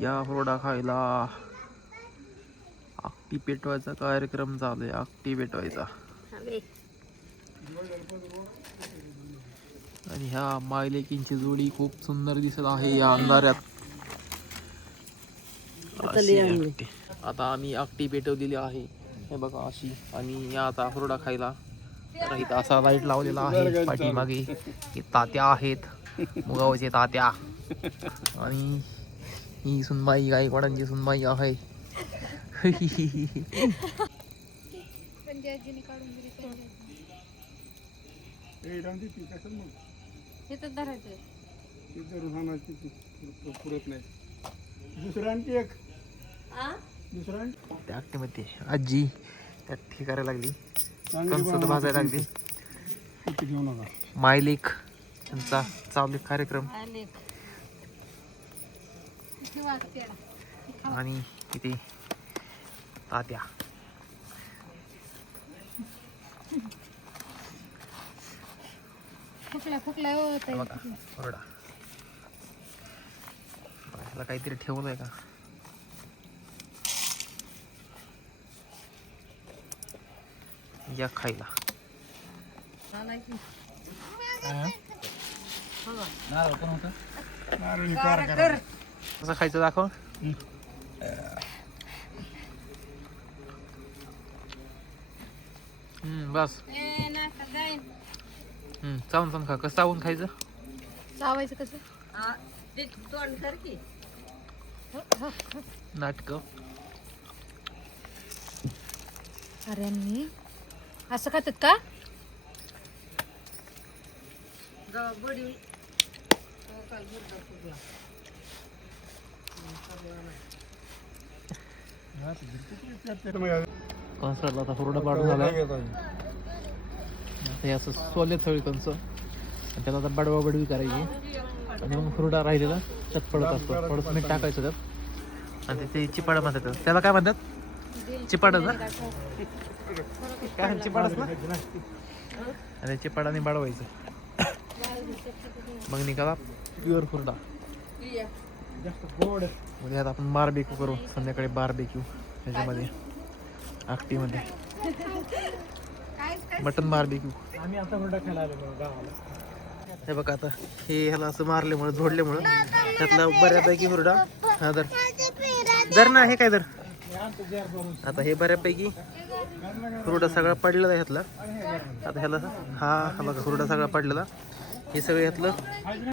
या हुरडा खायला. आकटी पेटवायचा कार्यक्रम चालू आहे. आकटी पेटवायचा. आणि ह्या मायलेकींची जोडी खूप सुंदर दिसत आहे या अंधाऱ्यात. आता आम्ही आकटी पेटवलेली आहे हे बघा अशी. आणि या आता हुरडा खायला. तर इथं असा लाईट लावलेला आहे पाठीमागे. हे तात्या आहेत, मुगावचे तात्या. आणि ही सुनबाई गायकवाडांची सुनबाई आहे. त्या आकटीमध्ये आजी त्यात हे करायला लागली, कणसं भाजायला लागली. मायलेक त्यांचा चालू कार्यक्रम. आणि इथे तात्या. बघा हुरडा. ह्याला काहीतरी ठेवलंय का? या खायला. कसं खायचं दाखव. बस चावून चावून खा. कसं चावून खायचं? चावायचं कसं? नाटक. अरे मी असं खातात का? कंसाला आता हुरडा पाडून झालाय. हे असं सोले सगळी कंस. त्याला आता बडवा बडवी करायची. आणि मग हुरडा राहिलेला त्यात पडत असतो. थोडंसं मीठ टाकायचं त्यात. आणि ते चिपाडा म्हणतात. त्याला काय म्हणतात? चिपाडा ना? काय चिपाडाच ना? आणि चिपाडाने बाडवायचं. मग निघाला प्युअर हुरडा. म्हणजे आता आपण बारबेक्यू करू संध्याकाळी. बारबेक्यू ह्याच्यामध्ये आकटीमध्ये मटन बारबेक्यू. आम्ही आता हुरडा खायला आलो गावाला. हे बघा आता हे ह्याला असं मारल्यामुळं झोडल्यामुळं त्यातला बऱ्यापैकी हुरडा हा दर ना. हे काय दर आता हे बऱ्यापैकी हुरडा सगळा पडलेला आहे ह्यातला. आता ह्याला हा बघा हुरडा सगळा पडलेला. हे सगळं ह्यातलं